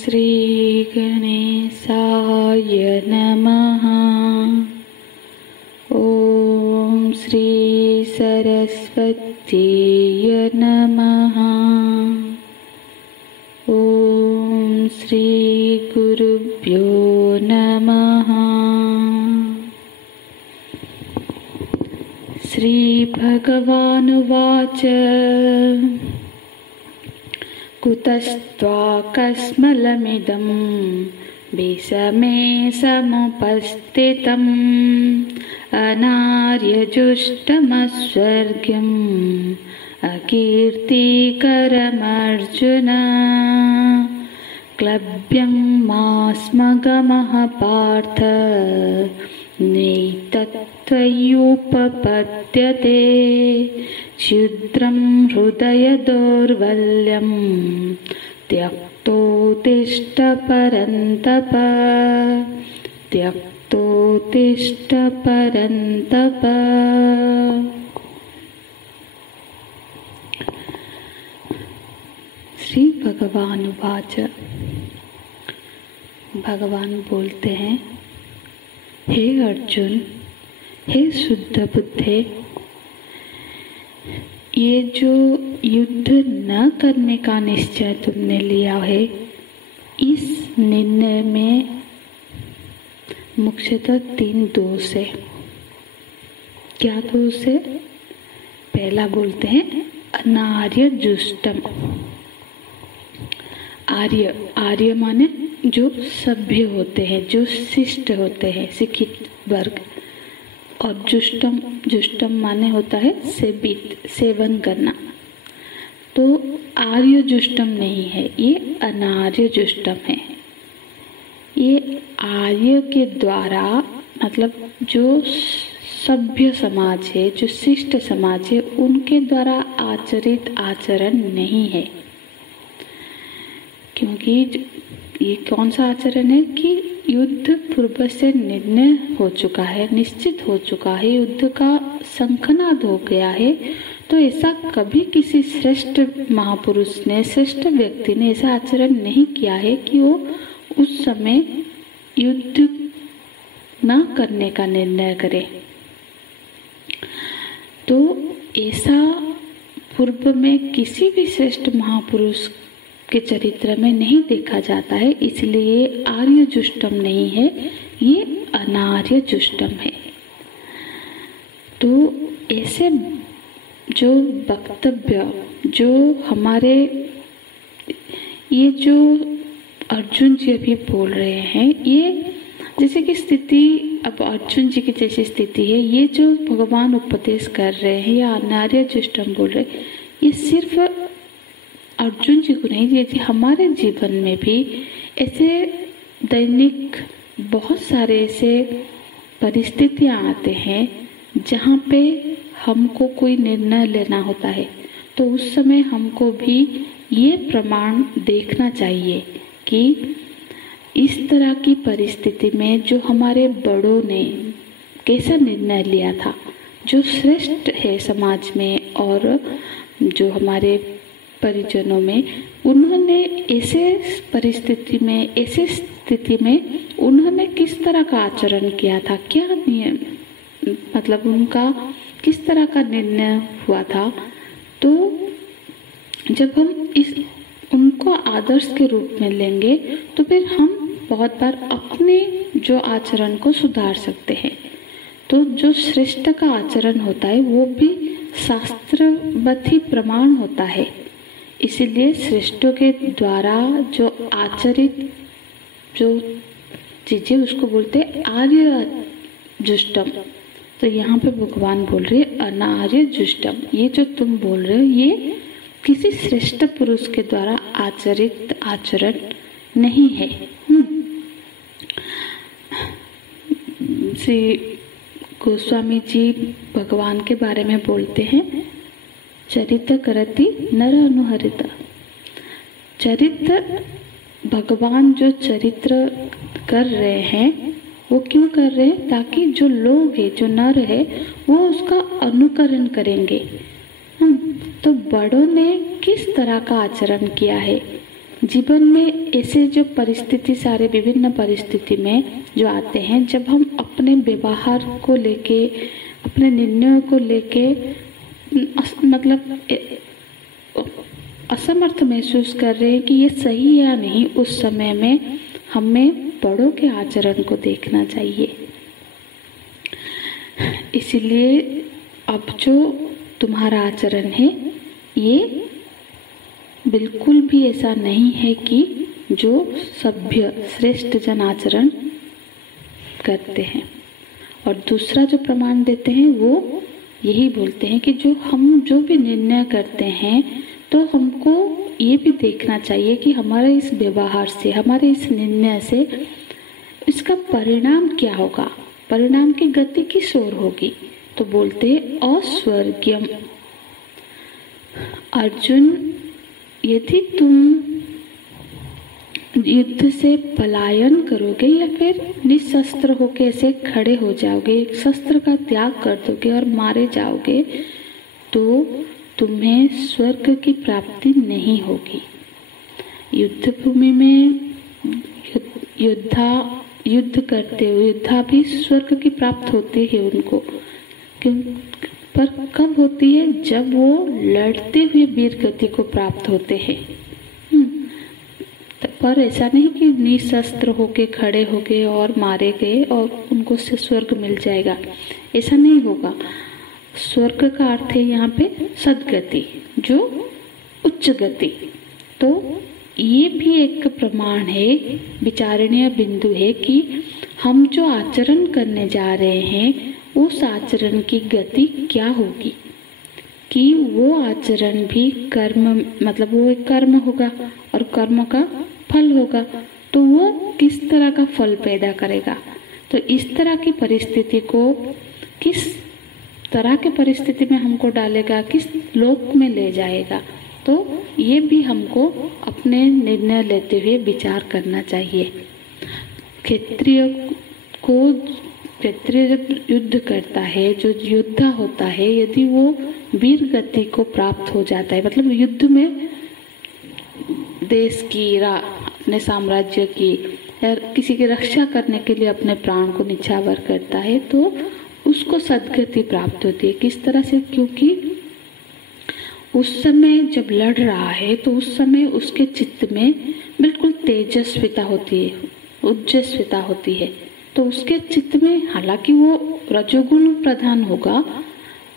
श्री गणेशाय नमः। ॐ श्री सरस्वत्यै नमः। ॐ श्री गुरुभ्यो नमः। श्री भगवानुवाच कुतस्त्वाकस्मलमिदं विषमे समुपस्थितम् अनार्यजुष्टमस्वर्ग्यम् अकीर्तिकरमर्जुन। क्लब्यं मास्मगमः पार्थ नैतत्त्वय्युपपद्यते। क्षुद्रं हृदय दौर्बल्यं त्यक्तोत्तिष्ठ परन्तप। त्यक्तोत्तिष्ठ परन्तप। श्री भगवानुवाच। भगवान बोलते हैं, हे अर्जुन, हे शुद्ध बुद्धे, ये जो युद्ध न करने का निश्चय तुमने लिया है, इस निर्णय में मुख्यतः 3 दोष है। क्या दोष है? पहला बोलते हैं अनार्य जुष्टम। आर्य, आर्य माने जो सभ्य होते हैं, जो शिष्ट होते हैं, शिक्षित वर्ग। और जुष्टम, जुष्टम माने होता है सेवित, सेवन करना। तो आर्य जुष्टम नहीं है, ये अनार्य जुष्टम है। ये आर्य के द्वारा, मतलब जो सभ्य समाज है, जो शिष्ट समाज है, उनके द्वारा आचरित आचरण नहीं है। क्योंकि ये कौन सा आचरण है कि युद्ध पूर्व से निर्णय हो चुका है, निश्चित हो चुका है, युद्ध का शंखनाद हो गया है। तो ऐसा कभी किसी श्रेष्ठ महापुरुष ने, श्रेष्ठ व्यक्ति ने ऐसा आचरण नहीं किया है कि वो उस समय युद्ध न करने का निर्णय करे। तो ऐसा पूर्व में किसी भी श्रेष्ठ महापुरुष के चरित्र में नहीं देखा जाता है, इसलिए आर्य जुष्टम नहीं है, ये अनार्य जुष्टम है। तो ऐसे जो वक्तव्य, जो हमारे ये जो अर्जुन जी अभी बोल रहे हैं, ये जैसे कि स्थिति अब अर्जुन जी की जैसी स्थिति है, ये जो भगवान उपदेश कर रहे हैं या अनार्य जुष्टम बोल रहे हैं, ये सिर्फ अर्जुन जी को नहीं, यदि हमारे जीवन में भी ऐसे दैनिक बहुत सारे ऐसे परिस्थितियां आते हैं जहाँ पे हमको कोई निर्णय लेना होता है, तो उस समय हमको भी ये प्रमाण देखना चाहिए कि इस तरह की परिस्थिति में जो हमारे बड़ों ने कैसा निर्णय लिया था, जो श्रेष्ठ है समाज में और जो हमारे परिजनों में, उन्होंने ऐसे परिस्थिति में, ऐसे स्थिति में उन्होंने किस तरह का आचरण किया था, क्या नियम, मतलब उनका किस तरह का निर्णय हुआ था। तो जब हम इस उनको आदर्श के रूप में लेंगे तो फिर हम बहुत बार अपने जो आचरण को सुधार सकते हैं। तो जो श्रेष्ठ का आचरण होता है वो भी शास्त्रवत ही प्रमाण होता है। इसीलिए श्रेष्ठों के द्वारा जो आचरित जो चीजें, उसको बोलते आर्य जुष्टम। तो यहाँ पे भगवान बोल रहे अनार्य जुष्टम, ये जो तुम बोल रहे हो ये किसी श्रेष्ठ पुरुष के द्वारा आचरित आचरण नहीं है। श्री गोस्वामी जी भगवान के बारे में बोलते हैं, चरित्र करति नर अनुहरित। चरित्र, भगवान जो चरित्र कर रहे हैं वो क्यों कर रहे हैं? ताकि जो लोग है, जो नर है, वो उसका अनुकरण करेंगे। तो बड़ों ने किस तरह का आचरण किया है जीवन में ऐसे जो परिस्थिति, सारे विभिन्न परिस्थिति में जो आते हैं, जब हम अपने व्यवहार को लेके, अपने निर्णयों को लेके मतलब असमर्थ महसूस कर रहे हैं कि ये सही है या नहीं, उस समय में हमें बड़ों के आचरण को देखना चाहिए। इसलिए अब जो तुम्हारा आचरण है ये बिल्कुल भी ऐसा नहीं है कि जो सभ्य श्रेष्ठ जन आचरण करते हैं। और दूसरा जो प्रमाण देते हैं वो यही बोलते हैं कि हम जो भी निर्णय करते हैं तो हमको ये भी देखना चाहिए कि हमारे इस व्यवहार से, हमारे इस निर्णय से इसका परिणाम क्या होगा, परिणाम की गति किस ओर होगी। तो बोलते हैं अस्वर्ग्यम। अर्जुन, यदि तुम युद्ध से पलायन करोगे या फिर निशस्त्र होके ऐसे खड़े हो जाओगे, शस्त्र का त्याग कर दोगे और मारे जाओगे, तो तुम्हें स्वर्ग की प्राप्ति नहीं होगी। युद्ध भूमि में युद्ध करते हुए योद्धा भी स्वर्ग की प्राप्त होती है उनको, क्यों? पर कब होती है? जब वो लड़ते हुए वीर गति को प्राप्त होते हैं। पर ऐसा नहीं कि निशस्त्र होके खड़े हो गए और मारे गए और उनको से स्वर्ग मिल जाएगा, ऐसा नहीं होगा। स्वर्ग का अर्थ है यहाँ पे सद्गति, जो उच्च गति। तो ये भी एक प्रमाण है, विचारणीय बिंदु है कि हम जो आचरण करने जा रहे हैं उस आचरण की गति क्या होगी, कि वो आचरण भी कर्म, मतलब वो एक कर्म होगा और कर्म का फल होगा, तो वो किस तरह का फल पैदा करेगा। तो इस तरह की परिस्थिति को किस तरह के परिस्थिति में हमको डालेगा, किस लोक में ले जाएगा, तो ये भी हमको अपने निर्णय लेते हुए विचार करना चाहिए। क्षत्रिय जब युद्ध करता है, जो योद्धा होता है, यदि वो वीर गति को प्राप्त हो जाता है, मतलब युद्ध में देश की, अपने साम्राज्य की या किसी की रक्षा करने के लिए अपने प्राण को निछावर करता है, तो उसको सद्गति प्राप्त होती है। किस तरह से? क्योंकि उस समय जब लड़ रहा है तो उस समय उसके चित्त में बिल्कुल तेजस्विता होती है, उज्जस्विता होती है। तो उसके चित्त में, हालांकि वो रजोगुण प्रधान होगा,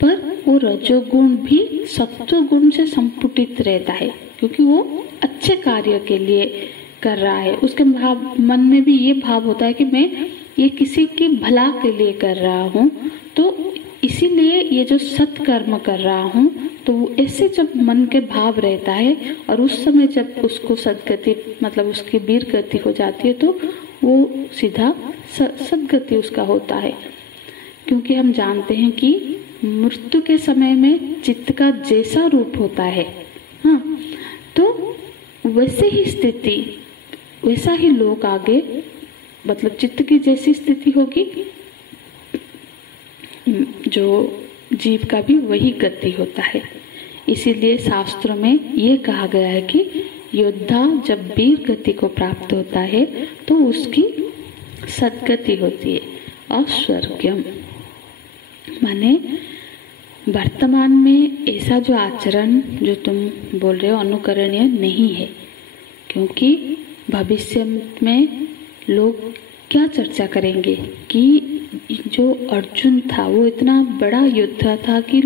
पर वो रजोगुण भी सत्वगुण से संपुटित रहता है, क्योंकि वो अच्छे कार्य के लिए कर रहा है। उसके मन में भी ये भाव होता है कि मैं ये किसी की भला के लिए कर रहा हूँ, तो इसीलिए ये जो सत्कर्म कर रहा हूँ। तो ऐसे जब मन के भाव रहता है और उस समय जब उसको सद्गति, मतलब उसकी वीर गति हो जाती है, तो वो सीधा सद्गति उसका होता है। क्योंकि हम जानते हैं कि मृत्यु के समय में चित्त का जैसा रूप होता है, हाँ, तो वैसे ही स्थिति, वैसा ही लोग आगे, मतलब चित्त की जैसी स्थिति होगी, जो जीव का भी वही गति होता है। इसीलिए शास्त्रों में ये कहा गया है कि योद्धा जब वीर गति को प्राप्त होता है तो उसकी सद्गति होती है। अस्वर्ग्यम माने वर्तमान में ऐसा जो आचरण जो तुम बोल रहे हो अनुकरणीय नहीं है, क्योंकि भविष्य में लोग क्या चर्चा करेंगे कि जो अर्जुन था वो इतना बड़ा योद्धा था कि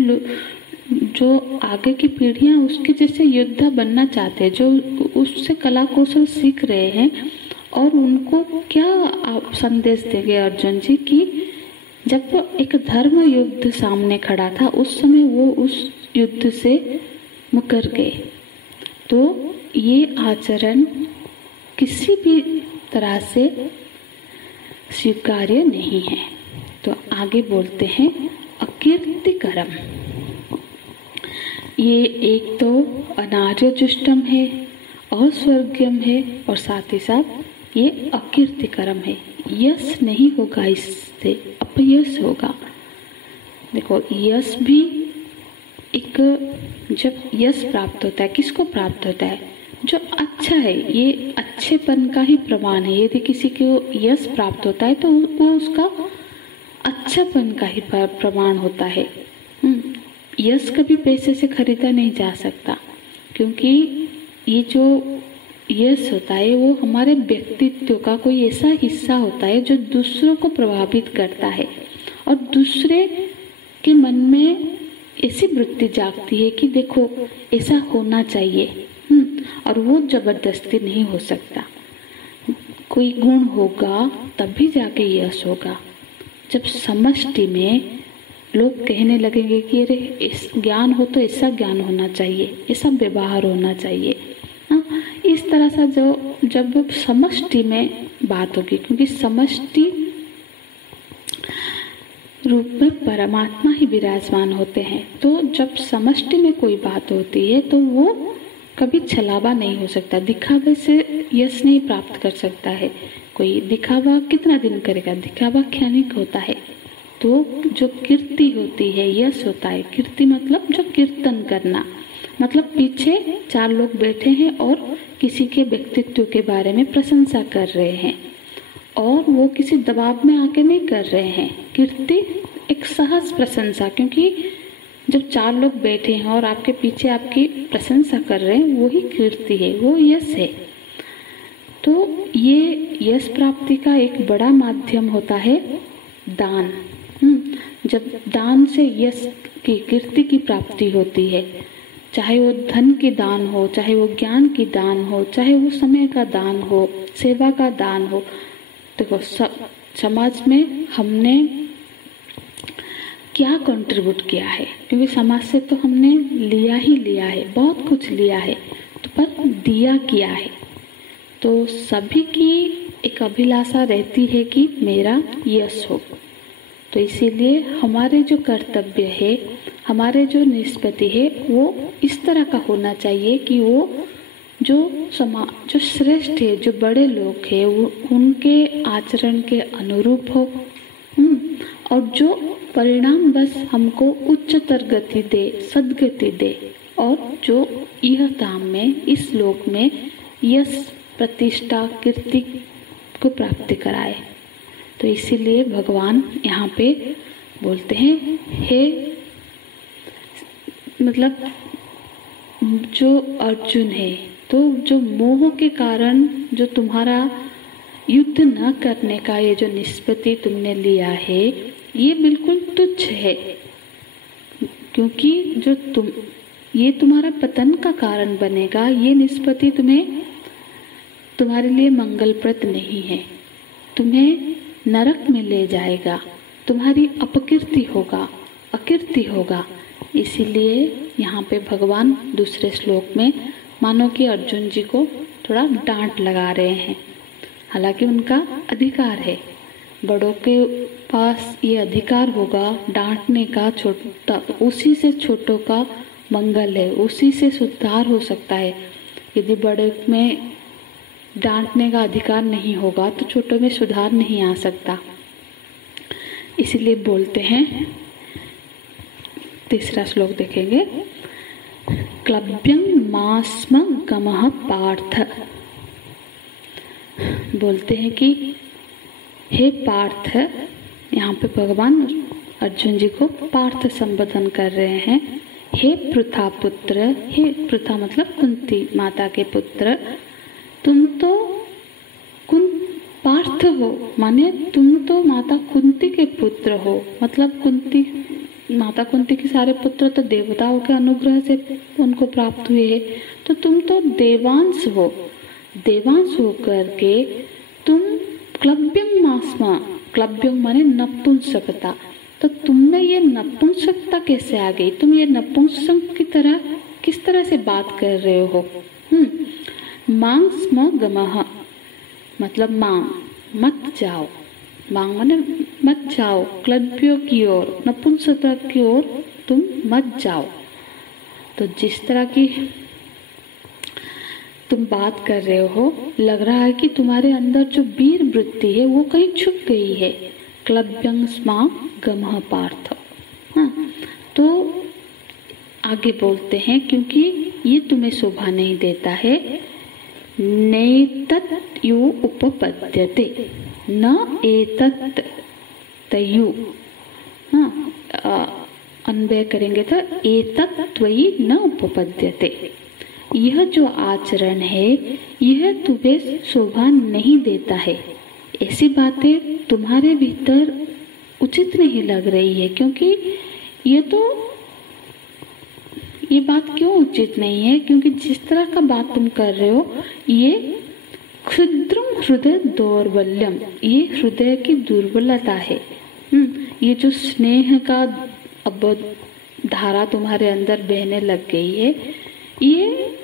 जो आगे की पीढ़ियां उसके जैसे योद्धा बनना चाहते हैं, जो उससे कला कौशल सीख रहे हैं, और उनको क्या आप संदेश देंगे अर्जुन जी कि जब वो एक धर्म युद्ध सामने खड़ा था उस समय वो उस युद्ध से मुकर गए। तो ये आचरण किसी भी तरह से स्वीकार्य नहीं है। तो आगे बोलते हैं अकीर्तिकरम। ये एक तो अनार्य जुष्टम है, अस्वर्ग्यम है, और साथ ही साथ ये अकीर्तिकरम है। यश नहीं होगा, इससे अपयश होगा। देखो, यश भी एक, जब यश प्राप्त होता है, किसको प्राप्त होता है? जो अच्छा है, ये अच्छेपन का ही प्रमाण है। यदि किसी को यश प्राप्त होता है तो वो उसका अच्छापन का ही प्रमाण होता है। यश कभी पैसे से खरीदा नहीं जा सकता, क्योंकि ये जो यश होता है वो हमारे व्यक्तित्व का कोई ऐसा हिस्सा होता है जो दूसरों को प्रभावित करता है और दूसरे के मन में ऐसी वृत्ति जागती है कि देखो ऐसा होना चाहिए। और वो जबरदस्ती नहीं हो सकता। कोई गुण होगा तभी जाके यश होगा। जब समष्टि में लोग कहने लगेंगे कि अरे इस ज्ञान हो तो ऐसा ज्ञान होना चाहिए, ऐसा व्यवहार होना चाहिए, इस तरह से जब समष्टि में बात होगी, क्योंकि समष्टि रूप में परमात्मा ही विराजमान होते हैं, तो जब समष्टि में कोई बात होती है तो वो कभी छलावा नहीं हो सकता। दिखावे से यश नहीं प्राप्त कर सकता है कोई। दिखावा कितना दिन करेगा, दिखावा क्षणिक होता है। तो जो कीर्ति होती है, यश होता है। कीर्ति मतलब जो कीर्तन करना, मतलब पीछे 4 लोग बैठे हैं और किसी के व्यक्तित्व के बारे में प्रशंसा कर रहे हैं और वो किसी दबाव में आके नहीं कर रहे हैं। कीर्ति एक सहज प्रशंसा, क्योंकि जब 4 लोग बैठे हैं और आपके पीछे आपकी प्रशंसा कर रहे हैं, वो ही कीर्ति है, वो यश है। तो ये यश प्राप्ति का एक बड़ा माध्यम होता है दान। जब दान से यश की, कीर्ति की प्राप्ति होती है, चाहे वो धन की दान हो, चाहे वो ज्ञान की दान हो, चाहे वो समय का दान हो, सेवा का दान हो। देखो समाज में हमने क्या कंट्रीब्यूट किया है, क्योंकि समाज से तो हमने लिया ही लिया है, बहुत कुछ लिया है, तो पर दिया किया है। तो सभी की एक अभिलाषा रहती है कि मेरा यश हो। तो इसीलिए हमारे जो कर्तव्य है, हमारे जो निष्पत्ति है, वो इस तरह का होना चाहिए कि वो जो श्रेष्ठ है, जो बड़े लोग हैं, वो उनके आचरण के अनुरूप हो और जो परिणाम बस हमको उच्चतर गति दे, सद्गति दे, और जो यह धाम में, इस लोक में यश, प्रतिष्ठा, कीर्ति को प्राप्ति कराए। तो इसीलिए भगवान यहाँ पे बोलते हैं, हे मतलब जो अर्जुन है, तो जो मोह के कारण जो तुम्हारा युद्ध न करने का ये जो निष्पत्ति तुमने लिया है, ये बिल्कुल तुच्छ है, क्योंकि जो ये तुम्हारा पतन का कारण बनेगा। ये निष्पत्ति तुम्हारे लिए मंगलप्रद नहीं है, तुम्हें नरक में ले जाएगा, तुम्हारी अपकीर्ति होगा, अकीर्ति होगा। इसीलिए यहाँ पे भगवान दूसरे श्लोक में मानो कि अर्जुन जी को थोड़ा डांट लगा रहे हैं। हालांकि उनका अधिकार है, बड़ों के पास ये अधिकार होगा डांटने का, छोटा उसी से छोटों का मंगल है, उसी से सुधार हो सकता है। यदि बड़े में डांटने का अधिकार नहीं होगा तो छोटों में सुधार नहीं आ सकता। इसलिए बोलते हैं, तीसरा श्लोक देखेंगे, क्लब्यं मास्म गमः पार्थ। बोलते हैं कि हे पार्थ, यहाँ पे भगवान अर्जुन जी को पार्थ संबोधन कर रहे हैं। हे पृथा पुत्र, हे पृथा मतलब कुंती माता के पुत्र, तुम तो पार्थ हो, माने तुम तो माता कुंती के पुत्र हो। मतलब माता कुंती के सारे पुत्र तो देवताओं के अनुग्रह से उनको प्राप्त हुए हैं, तो तुम तो देवांश हो। देवांश हो करके तुम क्लब्यं मास्मा, क्लब्यं माने नपुंसकता, तो तुमने ये नपुंसकता कैसे आ गई? तुम ये नपुंसक की तरह किस तरह से बात कर रहे हो? मांग स्म गमः मतलब मांग, मत जाओ। मांग माने मत जाओ, क्लब्यों की ओर, नपुंसकता की ओर तुम मत जाओ। तो जिस तरह की तुम बात कर रहे हो, लग रहा है कि तुम्हारे अंदर जो वीर वृत्ति है वो कहीं छुप गई है। क्लब्यं स्मा गमः पार्थ। हाँ, तो आगे बोलते हैं, क्योंकि ये तुम्हें शोभा नहीं देता है, नेतत् यु उपपद्यते, न एतत् तयु। अन्वय करेंगे तो एतत् त्वयि न उपपद्यते। यह जो आचरण है यह तुम्हें शोभा नहीं देता है। ऐसी बातें तुम्हारे भीतर उचित नहीं लग रही है, क्योंकि ये बात क्यों उचित नहीं है? क्योंकि जिस तरह का बात तुम कर रहे हो ये क्षुद्रम हृदय दौर्बल्यम, ये हृदय की दुर्बलता है। ये जो स्नेह का अब धारा तुम्हारे अंदर बहने लग गई है, ये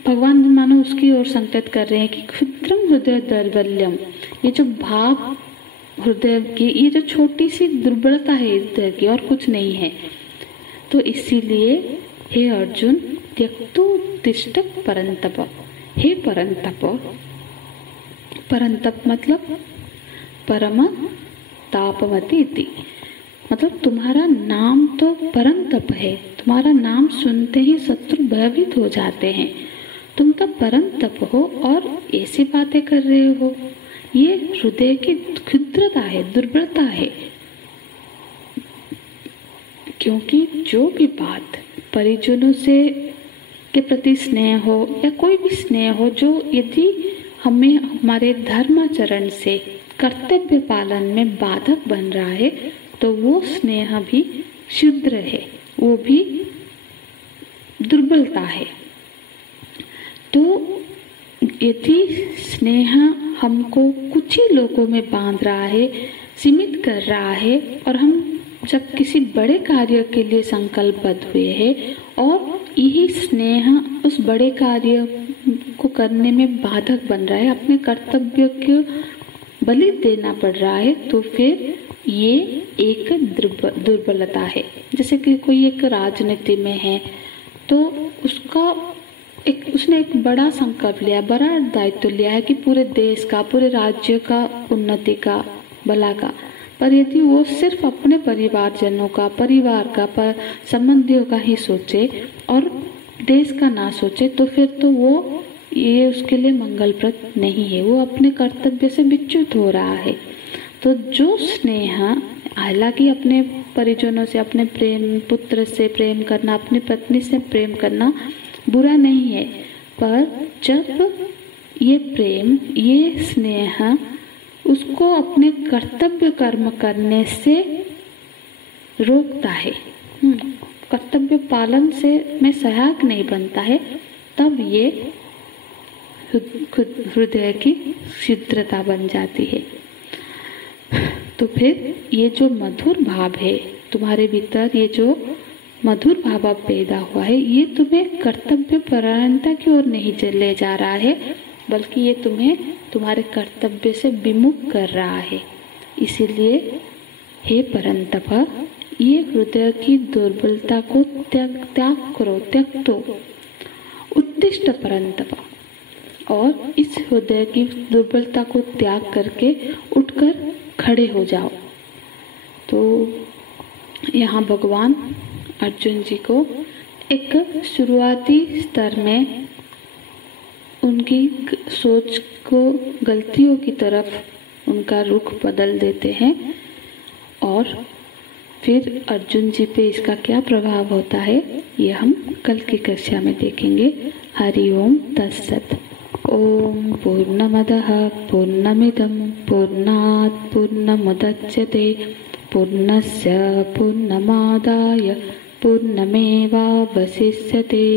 भगवान मानो उसकी ओर संकेत कर रहे हैं कि क्षुद्रम हृदय दौर्बल्यम, ये जो भाव हृदय की, ये जो छोटी सी दुर्बलता है हृदय की, और कुछ नहीं है। तो इसीलिए हे अर्जुन, त्यक्तु तिष्ठ परंतप, हे परंतप, परंतप मतलब परम तापमति इति, मतलब तुम्हारा नाम तो परंतप है। तुम्हारा नाम सुनते ही शत्रु भयभीत हो जाते हैं। तुम तो परम तप हो और ऐसी बातें कर रहे हो। ये हृदय की क्षुद्रता है, दुर्बलता है। क्योंकि जो भी बात परिजनों से के प्रति स्नेह हो या कोई भी स्नेह हो, जो यदि हमें हमारे धर्माचरण से कर्तव्य पालन में बाधक बन रहा है, तो वो स्नेह भी क्षुद्र है, वो भी दुर्बलता है। तो यदि स्नेह हमको कुछ ही लोगों में बांध रहा है, सीमित कर रहा है, और हम जब किसी बड़े कार्य के लिए संकल्पबद्ध हुए हैं और यही स्नेह उस बड़े कार्य को करने में बाधक बन रहा है, अपने कर्तव्य को बलि देना पड़ रहा है, तो फिर ये एक दुर्बलता है। जैसे कि कोई एक राजनीति में है तो उसने एक बड़ा संकल्प लिया, बड़ा दायित्व लिया है कि पूरे देश का, पूरे राज्य का उन्नति का, भला का, पर यदि वो सिर्फ अपने परिवारजनों का, परिवार का, संबंधियों का ही सोचे और देश का ना सोचे, तो फिर तो वो ये उसके लिए मंगलप्रद नहीं है। वो अपने कर्तव्य से विच्युत हो रहा है। तो जो स्नेह, हालांकि अपने परिजनों से, अपने प्रेम पुत्र से प्रेम करना, अपनी पत्नी से प्रेम करना बुरा नहीं है, पर जब ये प्रेम, ये स्नेह उसको अपने कर्तव्य कर्म करने से रोकता है, कर्तव्य पालन से में सहायक नहीं बनता है, तब ये हृदय की छिद्रता बन जाती है। तो फिर ये जो मधुर भाव है तुम्हारे भीतर, ये जो मधुर भाव पैदा हुआ है, ये तुम्हें कर्तव्य परायणता की ओर नहीं ले जा रहा है, बल्कि ये तुम्हें तुम्हारे कर्तव्य से विमुख कर रहा है। इसीलिए हे परंतप, ये हृदय की दुर्बलता को त्याग करो, त्यक्तो उत्तिष्ठ परंतप, और इस हृदय की दुर्बलता को त्याग करके उठकर खड़े हो जाओ। तो यहाँ भगवान अर्जुन जी को एक शुरुआती स्तर में उनकी सोच को गलतियों की तरफ उनका रुख बदल देते हैं, और फिर अर्जुन जी पे इसका क्या प्रभाव होता है ये हम कल की कक्षा में देखेंगे। हरि ओम तत्सत। ओम पूर्णमदः पूर्णमिदं पूर्णात् पूर्णमुदच्यते पूर्णस्य पूर्णमादाय पूर्णमेवावशिष्यते।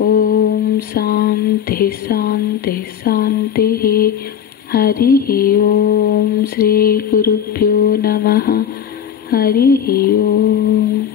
ओम शांति शांति शांति। हरि ओम। श्री गुरुभ्यो नमः। हरि ओम।